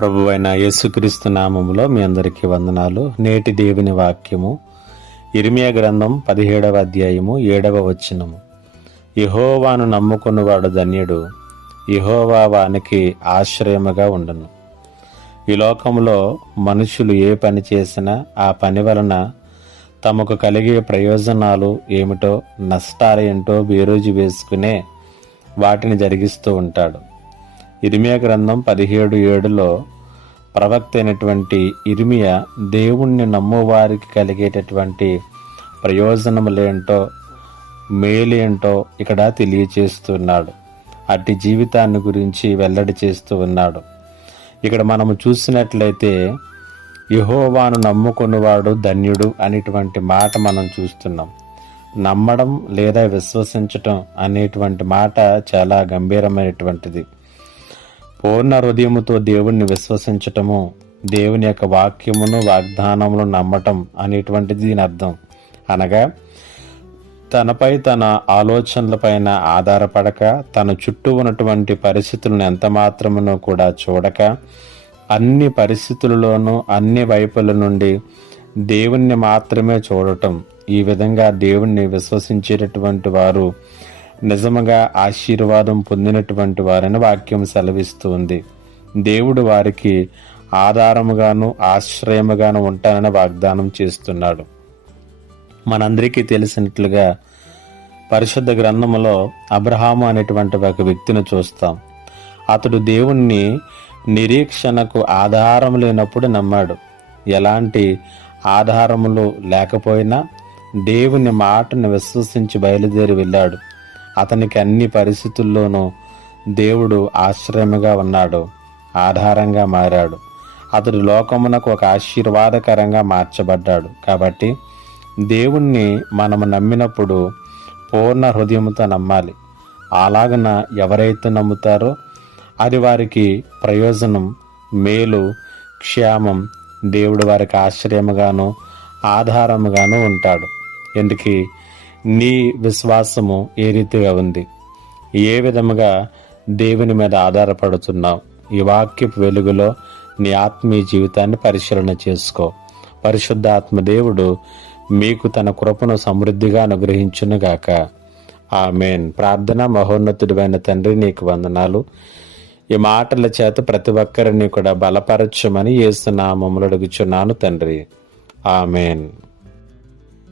ప్రభు అయిన యేసుక్రీస్తు నామములో మీ అందరికీ వందనాలు. నేటి దేవుని వాక్యము ఇరిమియా గ్రంథం పదిహేడవ అధ్యాయము ఏడవ వచనము. యహోవాను నమ్ముకున్నవాడు ధన్యుడు యహోవా వానికి ఆశ్రయముగా ఉండను. ఈ లోకంలో మనుషులు ఏ పని చేసినా ఆ పని వలన తమకు కలిగే ప్రయోజనాలు ఏమిటో నష్టాలు ఏంటో బేరోజు వేసుకునే వాటిని జరిగిస్తూ ఉంటాడు. ఇరిమియా గ్రంథం పదిహేడు ఏడులో ప్రవక్త అయినటువంటి ఇరిమియా దేవుణ్ణి నమ్మువారికి కలిగేటటువంటి ప్రయోజనములేంటో మేలేంటో ఇక్కడ తెలియచేస్తున్నాడు. అట్టి జీవితాన్ని గురించి వెల్లడి చేస్తూ ఉన్నాడు. ఇక్కడ మనము చూసినట్లయితే యహోవాను నమ్ముకున్నవాడు ధన్యుడు అనేటువంటి మాట మనం చూస్తున్నాం. నమ్మడం లేదా విశ్వసించటం అనేటువంటి మాట చాలా గంభీరమైనటువంటిది. పూర్ణ హృదయముతో దేవుణ్ణి విశ్వసించటము దేవుని యొక్క వాక్యమును వాగ్దానమును నమ్మటం అనేటువంటిది దీని అర్థం. అనగా తనపై తన ఆలోచనలపైన ఆధారపడక తన చుట్టూ ఉన్నటువంటి పరిస్థితులను ఎంత మాత్రమునో కూడా చూడక అన్ని పరిస్థితులలోనూ అన్ని వైపుల నుండి దేవుణ్ణి మాత్రమే చూడటం. ఈ విధంగా దేవుణ్ణి విశ్వసించేటటువంటి వారు నిజముగా ఆశీర్వాదం పొందినటువంటి వారని వాక్యం సెలవిస్తుంది దేవుడు వారికి ఆధారముగాను ఆశ్రయముగాను ఉంటానని వాగ్దానం చేస్తున్నాడు. మనందరికీ తెలిసినట్లుగా పరిశుద్ధ గ్రంథములో అబ్రహాము అనేటువంటి ఒక వ్యక్తిని చూస్తాం. అతడు దేవుణ్ణి నిరీక్షణకు ఆధారం లేనప్పుడు నమ్మాడు. ఎలాంటి ఆధారములు లేకపోయినా దేవుని మాటను విశ్వసించి బయలుదేరి వెళ్ళాడు. అతనికి అన్ని పరిస్థితుల్లోనూ దేవుడు ఆశ్రయముగా ఉన్నాడు ఆధారంగా మారాడు. అతడు లోకమునకు ఒక ఆశీర్వాదకరంగా మార్చబడ్డాడు. కాబట్టి దేవుణ్ణి మనము నమ్మినప్పుడు పూర్ణ హృదయముతో నమ్మాలి. అలాగన ఎవరైతే నమ్ముతారో అది వారికి ప్రయోజనం మేలు క్షేమం దేవుడు వారికి ఆశ్రయముగాను ఆధారముగాను ఉంటాడు. ఎందుకు? నీ విశ్వాసము ఏ రీతిగా ఉంది? ఏ విధముగా దేవుని మీద ఆధారపడుతున్నావు? ఈ వాక్యపు వెలుగులో నీ ఆత్మీయ జీవితాన్ని పరిశీలన చేసుకో. పరిశుద్ధ ఆత్మదేవుడు మీకు తన కృపను సమృద్ధిగా అనుగ్రహించునుగాక. ఆమెన్. ప్రార్థన మహోన్నతుడివైన తండ్రి నీకు వందనాలు. ఈ మాటల చేత ప్రతి ఒక్కరిని కూడా బలపరచమని ఏస్తున్నామములు అడుగుచున్నాను తండ్రి. ఆమెన్.